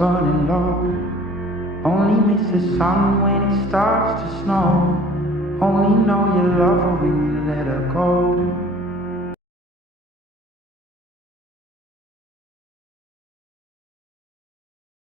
burning low. Only miss the sun when it starts to snow. Only know you love her when you let her go.